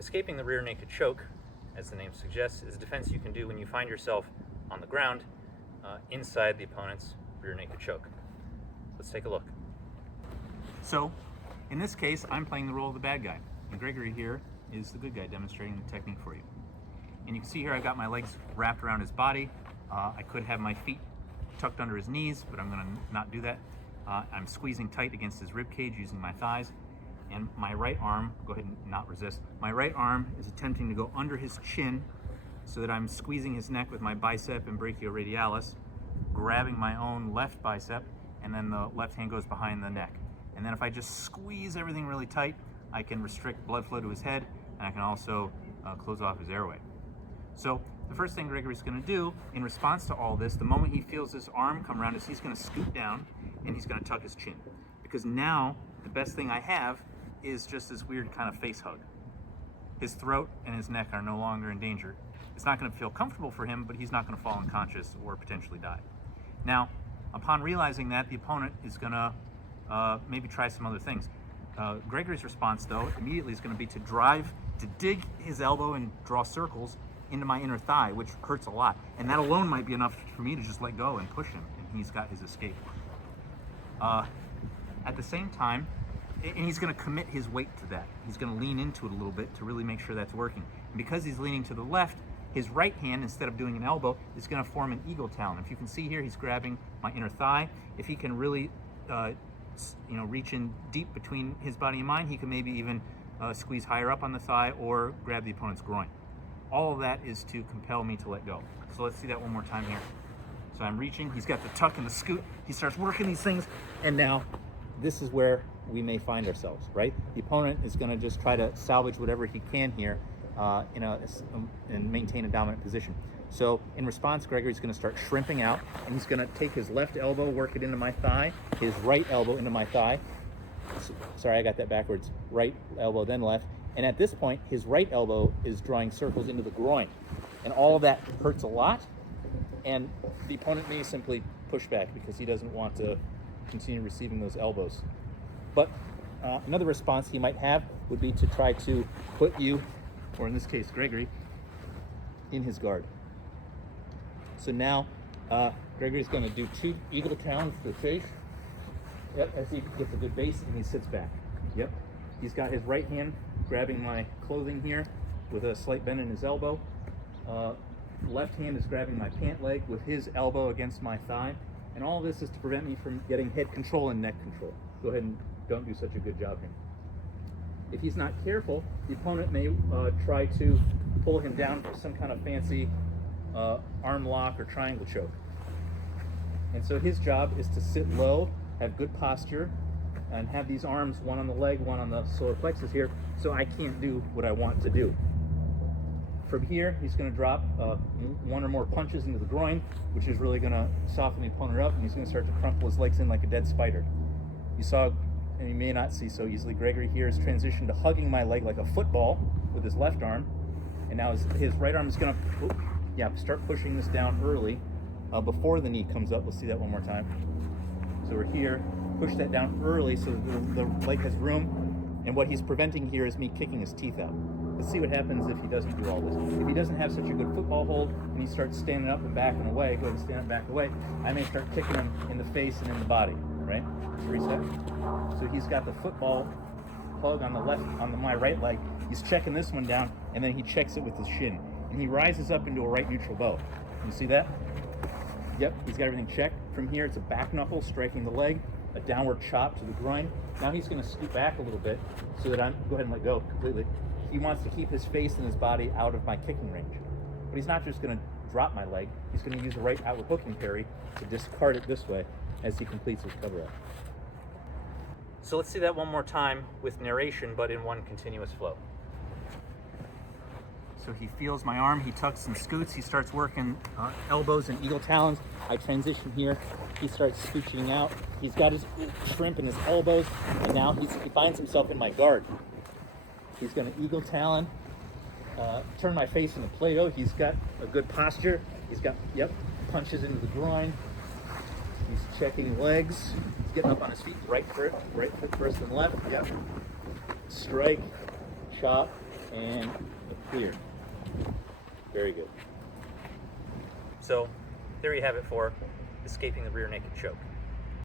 Escaping the rear naked choke, as the name suggests, is a defense you can do when you find yourself on the ground inside the opponent's rear naked choke. Let's take a look. So, in this case, I'm playing the role of the bad guy, and Gregory here is the good guy demonstrating the technique for you. And you can see here I've got my legs wrapped around his body. I could have my feet tucked under his knees, but I'm going to not do that. I'm squeezing tight against his rib cage using my thighs. And my right arm, go ahead and not resist, my right arm is attempting to go under his chin so that I'm squeezing his neck with my bicep and brachioradialis, grabbing my own left bicep, and then the left hand goes behind the neck. And then if I just squeeze everything really tight, I can restrict blood flow to his head, and I can also close off his airway. So the first thing Gregory's going to do in response to all this, the moment he feels his arm come around, is he's going to scoot down and he's going to tuck his chin. Because now the best thing I have is just this weird kind of face hug. His throat and his neck are no longer in danger. It's not going to feel comfortable for him, but he's not going to fall unconscious or potentially die. Now, upon realizing that, the opponent is going to maybe try some other things. Gregory's response, though, immediately is going to be to dig his elbow and draw circles into my inner thigh, which hurts a lot. And that alone might be enough for me to just let go and push him, and he's got his escape. At the same time, and he's going to commit his weight to that. He's going to lean into it a little bit to really make sure that's working. And because he's leaning to the left, his right hand, instead of doing an elbow, is going to form an eagle talon. If you can see here, he's grabbing my inner thigh. If he can really reach in deep between his body and mine, he can maybe even squeeze higher up on the thigh or grab the opponent's groin. All of that is to compel me to let go. So let's see that one more time here. So I'm reaching, he's got the tuck and the scoot, he starts working these things, and now this is where we may find ourselves, right? The opponent is going to just try to salvage whatever he can here and maintain a dominant position. So in response, Gregory's going to start shrimping out, and he's going to take his left elbow, work it into my thigh, his right elbow into my thigh. Sorry, I got that backwards. Right elbow, then left. And at this point, his right elbow is drawing circles into the groin. And all of that hurts a lot, and the opponent may simply push back because he doesn't want to continue receiving those elbows. But another response he might have would be to try to put you, or in this case Gregory, in his guard. So now Gregory's going to do 2 eagle talons to the face. Yep, as he gets a good base and he sits back. Yep, he's got his right hand grabbing my clothing here with a slight bend in his elbow. Left hand is grabbing my pant leg with his elbow against my thigh. And all of this is to prevent me from getting head control and neck control. Go ahead and don't do such a good job here. If he's not careful, the opponent may try to pull him down for some kind of fancy arm lock or triangle choke. And so his job is to sit low, have good posture, and have these arms, one on the leg, one on the solar plexus here, so I can't do what I want to do. From here, he's going to drop 1 or more punches into the groin, which is really going to soften the opponent up, and he's going to start to crumple his legs in like a dead spider. You saw, and you may not see so easily, Gregory here has transitioned to hugging my leg like a football with his left arm, and now his right arm is going to start pushing this down early before the knee comes up. Let's see that one more time. So we're here, push that down early so the leg has room, and what he's preventing here is me kicking his teeth out. Let's see what happens if he doesn't do all this. If he doesn't have such a good football hold and he starts standing up and backing away, go ahead and stand up, back away, I may start kicking him in the face and in the body, right? Let's reset. So he's got the football hug on the left, on my right leg. He's checking this one down, and then he checks it with his shin. And he rises up into a right neutral bow. You see that? Yep, he's got everything checked. From here, it's a back knuckle striking the leg, a downward chop to the groin. Now he's going to scoot back a little bit so that go ahead and let go completely. He wants to keep his face and his body out of my kicking range. But he's not just going to drop my leg. He's going to use a right outward hooking parry to discard it this way as he completes his cover-up. So let's see that one more time with narration, but in one continuous flow. So he feels my arm, he tucks and scoots, he starts working elbows and eagle talons. I transition here, he starts scooching out. He's got his shrimp in his elbows, and now he finds himself in my guard. He's going to eagle talon, turn my face into Play-Doh. He's got a good posture. He's got, punches into the groin. He's checking legs. He's getting up on his feet. Right foot first and left. Yep. Strike, chop, and clear. Very good. So there you have it for escaping the rear naked choke.